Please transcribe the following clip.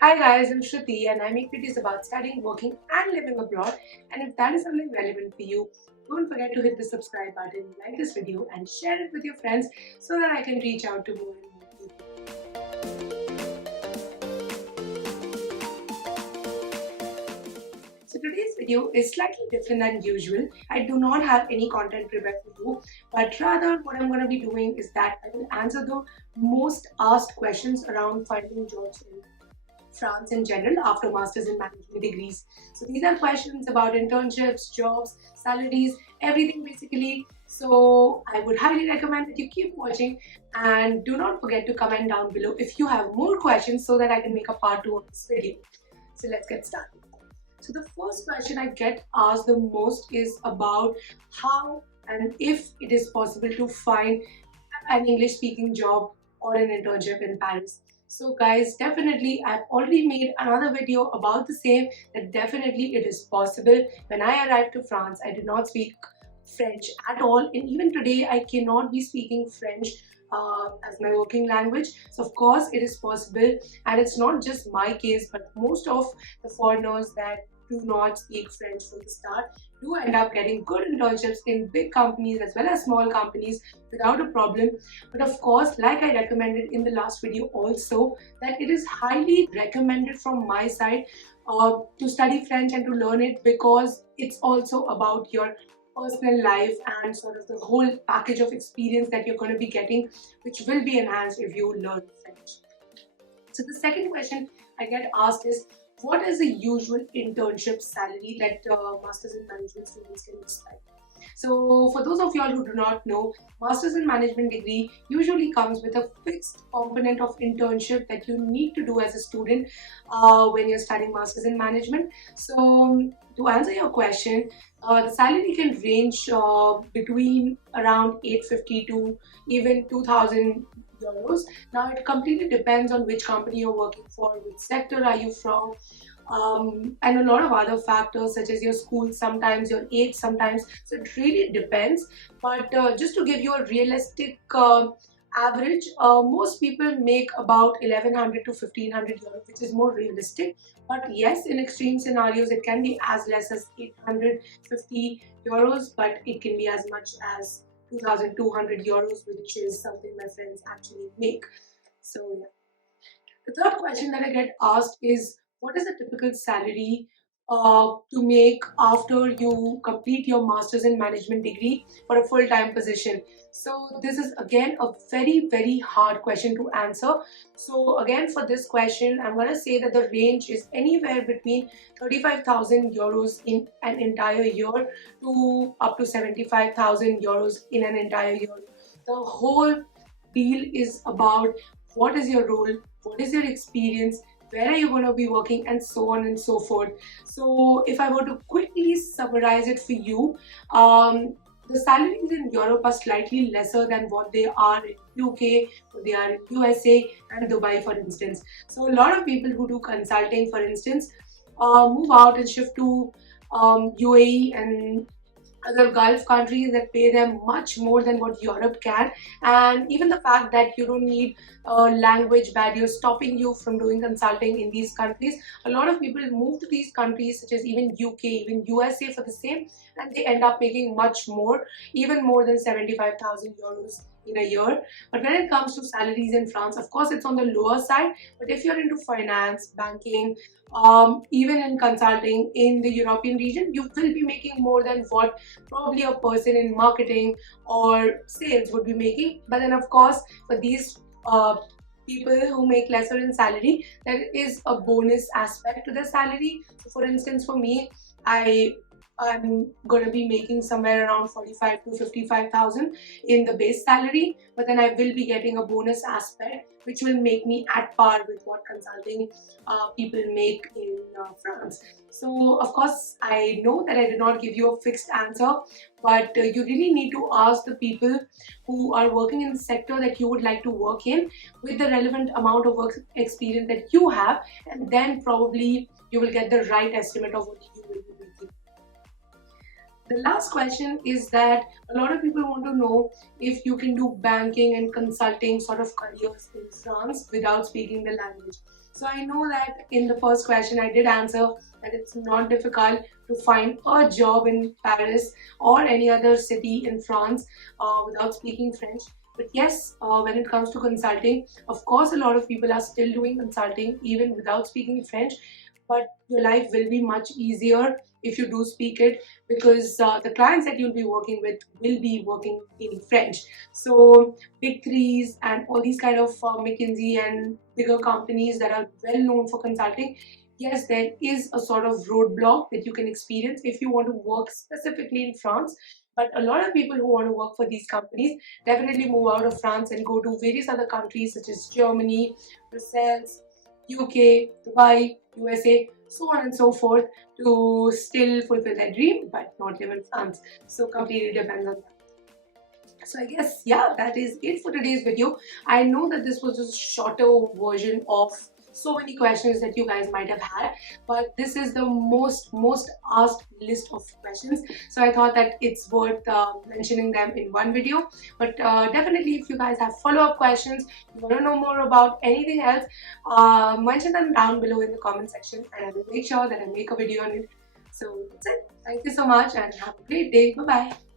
Hi guys, I'm Shruti and I make videos about studying, working and living abroad. And if that is something relevant for you, don't forget to hit the subscribe button, like this video and share it with your friends so that I can reach out to more and more people. So today's video is slightly different than usual. I do not have any content prepared for you, but rather what I'm going to be doing is that I will answer the most asked questions around finding jobs in France in general after masters in management degrees. So these are questions about internships, jobs, salaries, everything basically. So I would highly recommend that you keep watching and do not forget to comment down below if you have more questions so that I can make a part 2 of this video. So let's get started. So the first question I get asked the most is about how and if it is possible to find an English speaking job or an internship in Paris. So guys, definitely I've already made another video about the same, that definitely it is possible. When I arrived to France, I did not speak French at all, and even today I cannot be speaking French as my working language. So of course it is possible, and it's not just my case but most of the foreigners that do not speak French from the start do end up getting good internships in big companies as well as small companies without a problem. But of course, like I recommended in the last video also, that it is highly recommended from my side to study French and to learn it, because it's also about your personal life and sort of the whole package of experience that you're going to be getting, which will be enhanced if you learn French. So the second question I get asked is, what is the usual internship salary that Masters in Management students can expect? So for those of y'all who do not know, Masters in Management degree usually comes with a fixed component of internship that you need to do as a student when you're studying Masters in Management. So to answer your question, the salary can range between around 850 to even 2000 euros. Now it completely depends on which company you're working for, which sector are you from, and a lot of other factors such as your school, sometimes your age, sometimes. So it really depends. But just to give you a realistic average, most people make about 1100 to 1500 euros, which is more realistic. But yes, in extreme scenarios, it can be as less as 850 euros, but it can be as much as 2200 euros, which is something my friends actually make. So yeah. The third question that I get asked is, what is the typical salary to make after you complete your master's in management degree for a full-time position? So this is again a very hard question to answer. So again, for this question, I'm going to say that the range is anywhere between 35,000 euros in an entire year to up to 75,000 euros in an entire year. The whole deal is about what is your role, what is your experience, where are you going to be working, and so on and so forth. So if I were to quickly summarize it for you, the salaries in Europe are slightly lesser than what they are in UK, what they are in USA and Dubai, for instance. So a lot of people who do consulting, for instance, move out and shift to UAE and other Gulf countries that pay them much more than what Europe can. And even the fact that you don't need language barriers stopping you from doing consulting in these countries, a lot of people move to these countries such as even UK, even USA for the same, and they end up making much more, even more than 75,000 euros in a year. But when it comes to salaries in France, of course it's on the lower side, but if you're into finance, banking, even in consulting in the European region, you will be making more than what probably a person in marketing or sales would be making. But then of course, for these people who make lesser in salary, there is a bonus aspect to the salary. So for instance, for me, I'm going to be making somewhere around 45 to 55,000 in the base salary, but then I will be getting a bonus aspect which will make me at par with what consulting people make in France. So of course, I know that I did not give you a fixed answer, but you really need to ask the people who are working in the sector that you would like to work in with the relevant amount of work experience that you have, and then probably you will get the right estimate of what you will be making. The last question is that a lot of people want to know if you can do banking and consulting sort of careers in France without speaking the language. So I know that in the first question I did answer that it's not difficult to find a job in Paris or any other city in France without speaking French. But yes, when it comes to consulting, of course, a lot of people are still doing consulting even without speaking French. But your life will be much easier if you do speak it, because the clients that you'll be working with will be working in French. So big threes and all these kind of McKinsey and bigger companies that are well known for consulting, yes, there is a sort of roadblock that you can experience if you want to work specifically in France. But a lot of people who want to work for these companies definitely move out of France and go to various other countries such as Germany, Brussels, UK, Dubai, USA, so on and so forth, to still fulfill their dream but not live in France. So completely depends on that. So I guess, yeah, that is it for today's video. I know that this was a shorter version of so many questions that you guys might have had, but this is the most asked list of questions, so I thought that it's worth mentioning them in one video. But definitely, if you guys have follow-up questions, you want to know more about anything else, mention them down below in the comment section, and I will make sure that I make a video on it. So that's it. Thank you so much and have a great day. Bye bye.